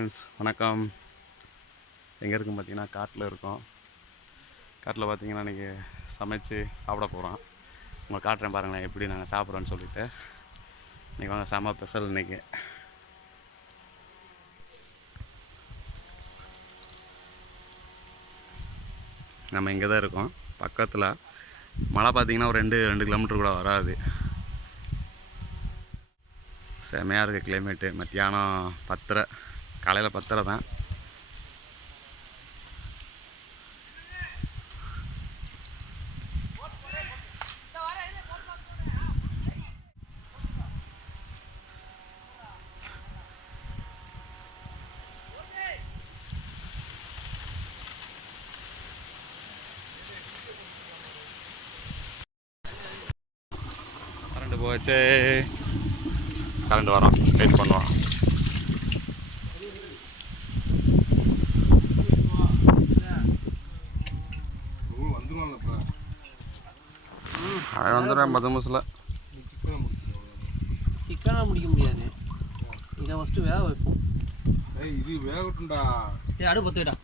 Friends வணக்கம். எங்கே இருக்கும் பார்த்தீங்கன்னா காட்டில் இருக்கோம். காட்டில் பார்த்தீங்கன்னா இன்றைக்கி சமைச்சு சாப்பிட போகிறோம். உங்களை காட்டுறேன் பாருங்களேன் எப்படி நாங்கள் சாப்பிட்றோன்னு சொல்லிவிட்டு. இன்றைக்கி வாங்க செம ஸ்பெஷல். இன்றைக்கி நம்ம இங்கே தான் இருக்கோம். பக்கத்தில் மழை பார்த்திங்கன்னா ஒரு 2 கிலோமீட்டர் கூட வராது. செமையாக இருக்குது கிளைமேட்டு. மத்தியானம் 10:30, காலையில் 10:30 தான். கரண்ட் போச்சு. கரண்ட் வரோம், வெயிட் பண்ணுவோம். அவன் வந்துடுறேன் 10 நிமிஷத்தில். சிக்கனாக முடிக்க முடியாது. இதை ஃபஸ்ட்டு வேக வைப்போம். இது வேகட்டும்டா. அடுப்பு பத்துக்கிட்டா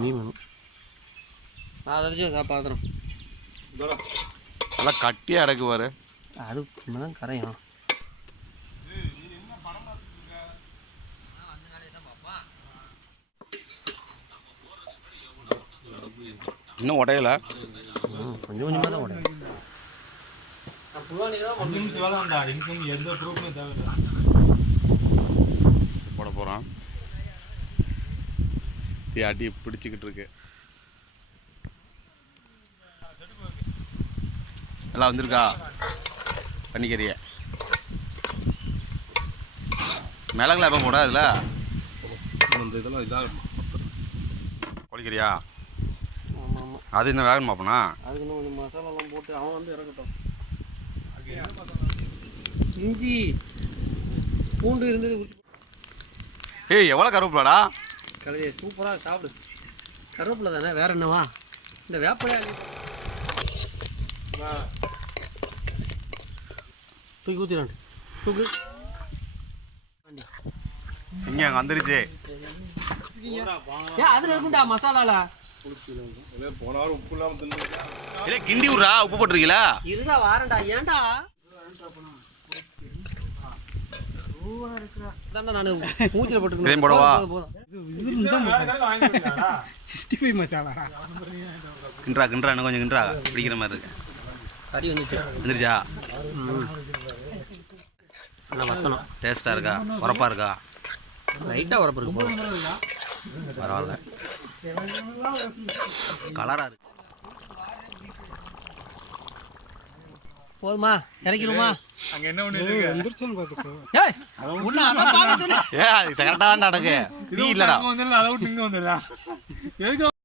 மீன் வேணும். அதை பாத்திரம் நல்லா கட்டியாக அடக்குவார். அது தான் கரையும். இன்னும் உடையலை, கொஞ்சம் கொஞ்சமாக தான் உடையும். போட போகிறோம். அடி பிடிச்சிக்கிட்டு இருக்கு. எல்லாம் வந்திருக்கா பண்ணிக்கிறிய மிளகுல எப்போ போட அதில் இதெல்லாம் இதாக குடிக்கிறியா? அது இன்னும் வேகணுமா அப்பனா? அதுக்கு இன்னும் கொஞ்சம் மசாலாலாம் போட்டு அவன் வந்து இறக்கட்டும். இஞ்சி பூண்டு இருந்தது. ஏய் எவ்வளோ கருவேப்பிலடா? கழுவி சூப்பராக சாப்பிடு. கருவேப்பிலை தானே, வேற என்னவா? இந்த வேப்பலையா தூக்கி ஊற்றிடாண்டு தூக்கு. சிங்க அங்கே வந்துருச்சு. ஏன் அதில் இருக்குண்டா மசாலால போன வாரம் உப்பு இல்லாமல் தின்னு. இல்லை கிண்டி விட்றா, உப்பு போட்டிருக்கீங்களா? இருடா வாரண்டா. ஏன்டா நான் மூஞ்சில போட்டு போடவா? கிண்டா கிண்டா இன்னும் கொஞ்சம் கிண்டா பிடிக்கிற மாதிரி இருக்கு. கறி வந்துருச்சா? நல்லா வத்தணும். டேஸ்ட்டாக இருக்கா? உரப்பாக இருக்கா? லைட்டாக உரப்பு இருக்கு. பரவாயில்ல, கலராக இருக்கு. போதுமா? இறக்கிடுமா? அங்க என்ன ஒண்ணு வந்துருச்சுன்னு பாத்துக்கோ. ஏய் உன்ன அத பாக்க சொன்னே. அது கரெக்டா தான் நடக்கு. நீ இல்லடா. அதை விட்டு இங்க வந்துடா. எதுக்கு